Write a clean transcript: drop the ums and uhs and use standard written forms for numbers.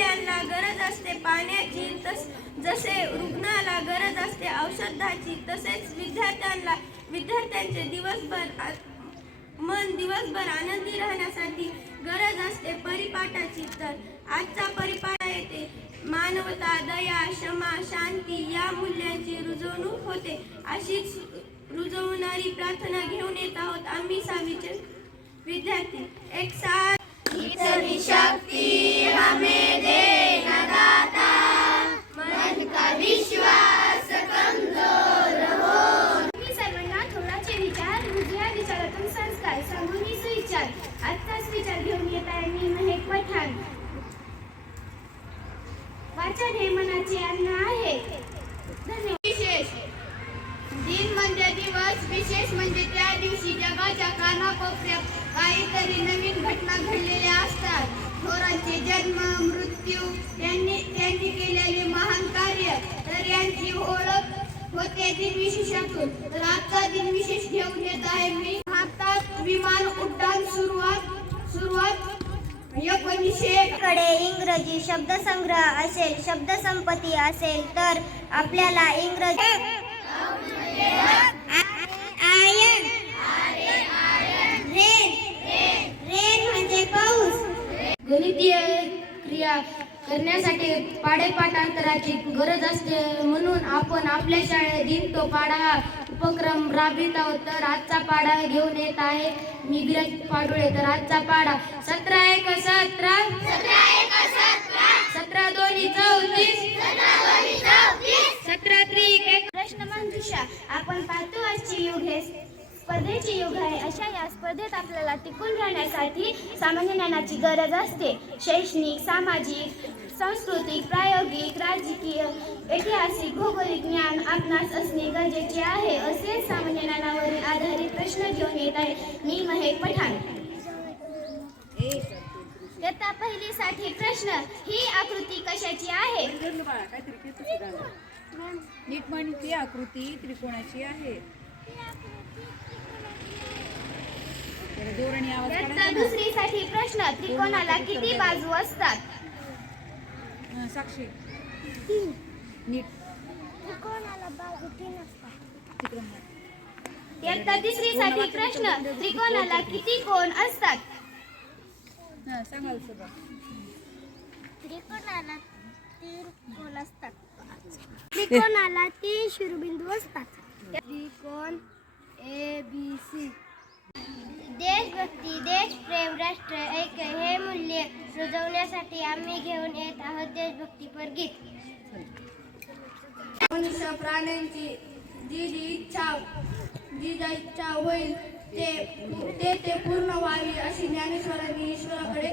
मुलांना गरज असते पाण्याची, जसे रुग्णाला गरज असते औषधाची, तसेच विद्यार्थ्यांचे दिवसभर आनंदी राहण्यासाठी गरज असते परिपाठाची. तर आजचा परिपाठ येते मानवता, दया, क्षमा, शांती या मूल्यांची रुजवणूक होते. अशीच रुजवणारी प्रार्थना घेऊन येत आहोत आम्ही 6वीचे विद्यार्थी. एक साथ इतनी शक्ति हमें देना दाता, मन का विश्वास कमजोर हो. मी सर्वांना थोडाचे विचार, हृदया विचारातून संस्कार सांगून सुविचार. आजचाच विचार घेऊन येत आहे मी महक पठाण. वाचन हे मनाचे अन्न आहे. धन्यवाद. विशेष दिन म्हणजे दिवस, विशेष म्हणजे त्या दिवशी जगाच्या कानाकोपऱ्यात काहीतरी नवीन घटना घडलेल्या असतात. थोरांचे जन्म, मृत्यू, त्यांनी केलेले महान कार्य, तर यांची ओळख होते दिनविशेषातून. तर आजचा दिनविशेष घेऊन येत आहे मी. भारतात विमान उड्डाण सुरुवात 1901 कडे इंग्रजी शब्दसंग्रह असेल, शब्दसंपत्ती असेल, तर आपल्याला इंग्रजी आयन, रेन म्हणजे पाऊस. गणितीय क्रिया करण्यासाठी पाढेपाठांतराची गरज असते, म्हणून आपण आपल्या शाळेत दिन तो पाढा हा उपक्रम राबवित आहोत. तर आजचा पाढा घेऊन येत आहे मी गिरीश पाडुळे. तर आजचा पाढा 17 × 17, 17 × 2 = 34, 17 × 3 = 1. प्रश्नमंजुषा. आपण पाहतो आजचे युग हे स्पर्धेचे युग आहे. अशा या स्पर्धेत आपल्याला टिकून राहण्यासाठी सामान्य ज्ञानाची गरज असते. शैक्षणिक, सामाजिक, सांस्कृतिक, प्रायोगिक, राजकीय, ऐतिहासिक, भौगोलिक ज्ञान आपणास असणे गरजेचे आहे. असेच सामान्य ज्ञानावरील आधारित प्रश्न घेऊन येत आहे मी महक पठाण. इयत्ता पहिलीसाठी प्रश्न. ही आकृती कशाची आहे? नीट म्हण, ती आकृती त्रिकोणाची आहे. इयत्ता दुसरीसाठी प्रश्न. त्रिकोणाला किती बाजू असतात? साक्षी नीट. त्रिकोणाला बाजू 3 असतात. तिकडं इयत्ता तिसरीसाठी प्रश्न. त्रिकोणाला किती कोण असतात? सांगाल सगळं. त्रिकोणाला 3 कोण असतात. त्रिकोणाला 3 शिरोबिंदू असतात. त्रिकोण ABC. देशभक्ती, देशप्रेम, राष्ट्र ऐक्य हे मूल्य रुजवण्यासाठी आम्ही घेऊन येत आहोत देशभक्तीपर गीत. मनुष्य प्राण्यांची जी इच्छा होईल ते पूर्ण व्हावी अशी ज्ञानेश्वरांनी ईश्वराकडे